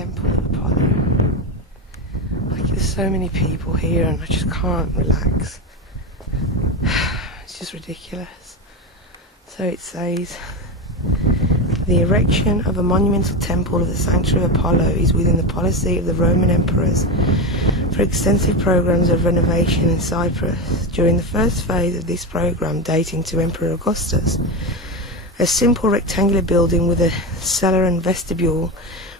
temple of Apollo. Like, there's so many people here and I just can't relax. It's just ridiculous. So it says, the erection of a monumental temple of the sanctuary of Apollo is within the policy of the Roman emperors for extensive programs of renovation in Cyprus. During the first phase of this program, dating to Emperor Augustus, a simple rectangular building with a cellar and vestibule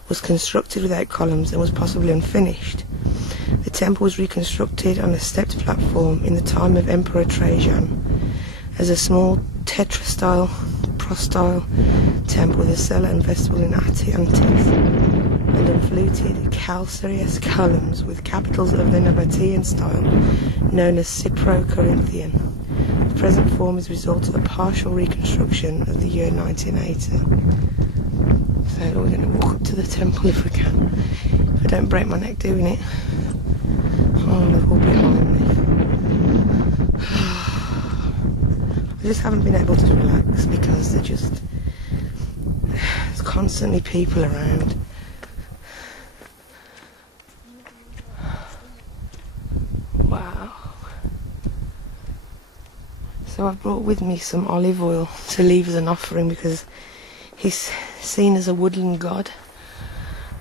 was constructed without columns and was possibly unfinished. The temple was reconstructed on a stepped platform in the time of Emperor Trajan as a small tetrastyle prostyle temple with a cellar and vestibule in antiques and unfluted calcareous columns with capitals of the Nabatean style known as Cypro-Corinthian. The present form is a result of a partial reconstruction of the year 1980. So we're going to walk up to the temple if we can. If I don't break my neck doing it. Oh, they're all behind me. I just haven't been able to relax because there's constantly people around. Wow. So I've brought with me some olive oil to leave as an offering because he's seen as a woodland god,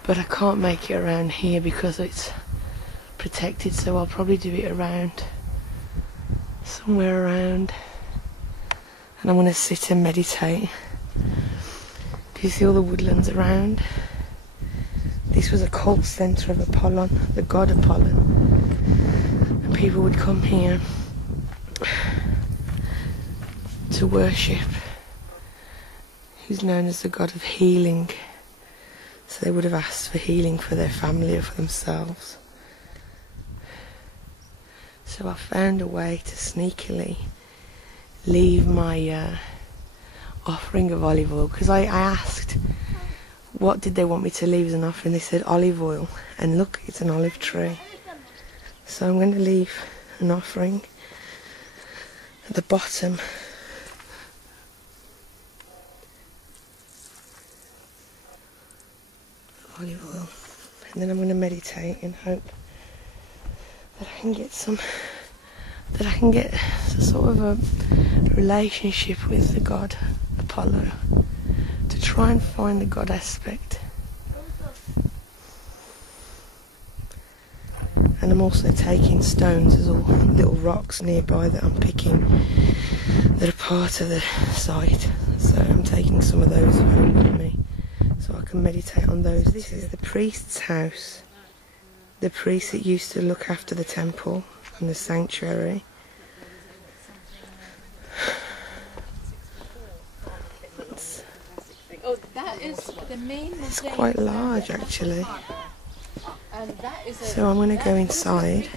but I can't make it around here because it's protected, so I'll probably do it around somewhere around, and I'm going to sit and meditate. Do you see all the woodlands around? This was a cult centre of Apollon, the god Apollon, and people would come here to worship. He's known as the god of healing, so they would have asked for healing for their family or for themselves. So I found a way to sneakily leave my offering of olive oil, because I asked what did they want me to leave as an offering. They said olive oil, and look, it's an olive tree. So I'm going to leave an offering at the bottom. Olive oil, and then I'm going to meditate and hope that I can get sort of a relationship with the god Apollo, to try and find the god aspect. And I'm also taking stones. There's all little rocks nearby that I'm picking that are part of the site, so I'm taking some of those home with me so I can meditate on those. This is the priest's house, the priest that used to look after the temple and the sanctuary. It's quite large actually. So I'm going to go inside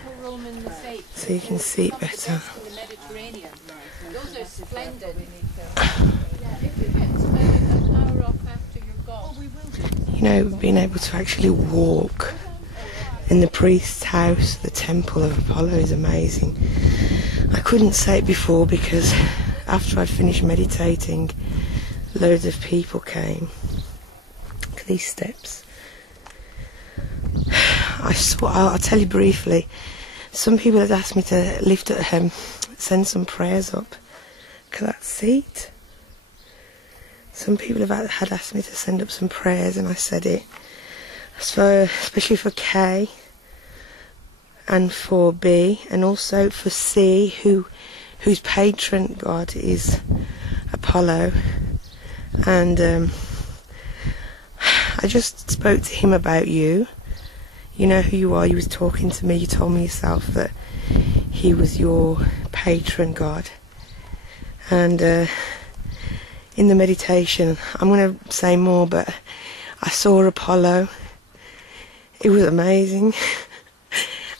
so you can see it better. You know, being able to actually walk in the priest's house, the temple of Apollo, is amazing. I couldn't say it before because after I'd finished meditating, loads of people came. Look at these steps. I'll tell you briefly. Some people had asked me to send some prayers up. Look at that seat. Some people had asked me to send up some prayers, and I said it. Especially for K and for B, and also for C, whose patron god is Apollo. And I just spoke to him about you. You know who you are. You was talking to me. You told me yourself that he was your patron god. And in the meditation, I'm going to say more, but I saw Apollo. It was amazing.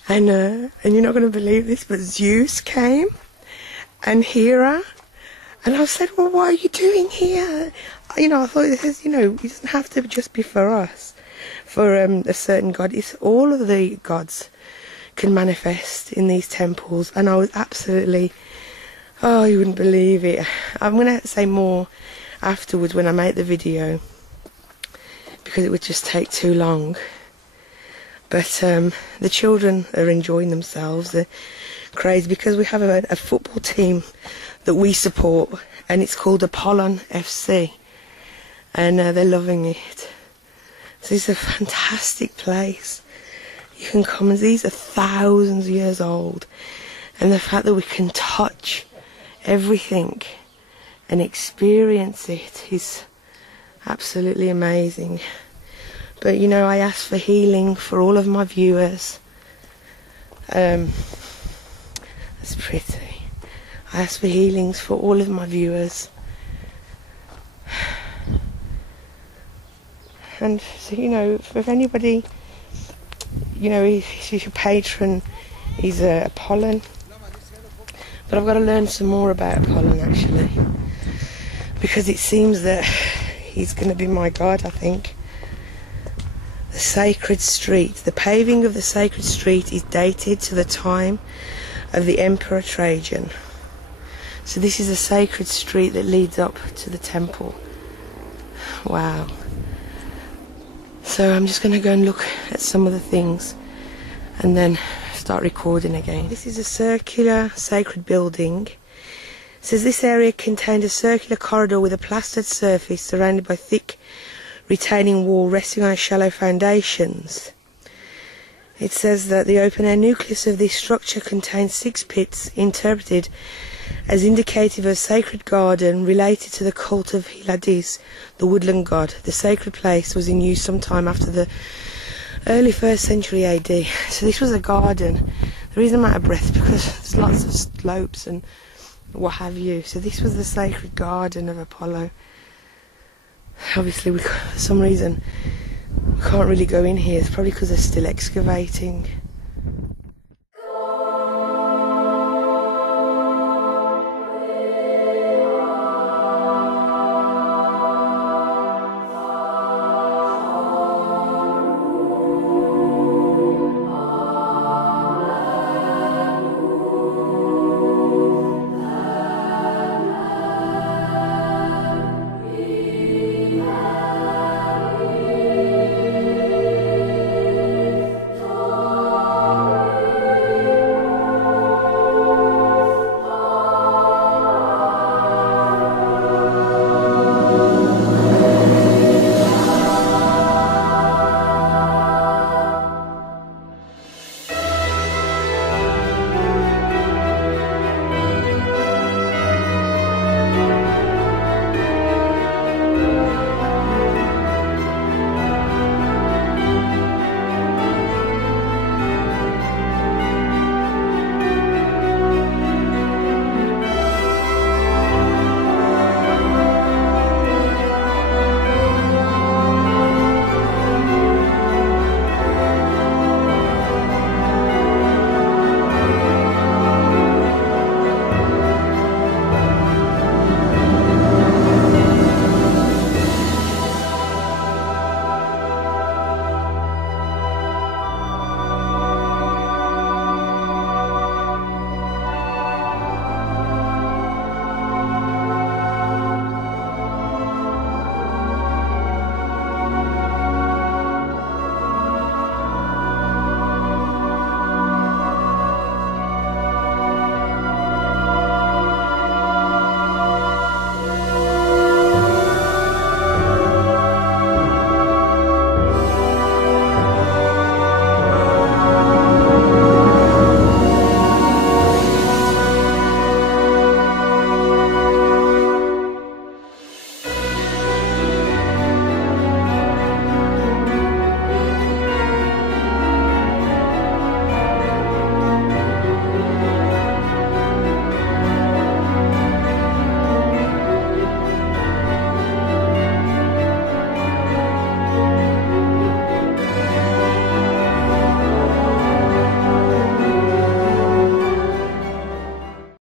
And you're not going to believe this, but Zeus came and Hera. And I said, well, what are you doing here? You know, I thought this is, it doesn't have to just be for us, for a certain god. It's all of the gods can manifest in these temples. And I was absolutely, oh, you wouldn't believe it. I'm going to say more afterwards when I make the video. because it would just take too long. But the children are enjoying themselves. They're crazy because we have a football team that we support, and it's called Apollon FC, and they're loving it. So it's a fantastic place. You can come, and these are thousands of years old, and the fact that we can touch everything and experience it is absolutely amazing. But you know, I ask for healing for all of my viewers. That's pretty. I ask for healings for all of my viewers. And so, you know, if anybody, you know, if your patron is Apollon, but I've got to learn some more about Apollon actually, because it seems that he's going to be my god, I think. The sacred street. The paving of the sacred street is dated to the time of the Emperor Trajan. So this is a sacred street that leads up to the temple. Wow. So I'm just going to go and look at some of the things and then start recording again. This is a circular sacred building. It says this area contained a circular corridor with a plastered surface surrounded by thick retaining wall resting on shallow foundations. It says that the open-air nucleus of this structure contains 6 pits interpreted as indicative of a sacred garden related to the cult of Hylates, the woodland god. The sacred place was in use sometime after the early 1st century AD. So this was a garden. The reason I'm out of breath because there's lots of slopes and what have you. So this was the sacred garden of Apollo. Obviously, for some reason, we can't really go in here. It's probably because they're still excavating.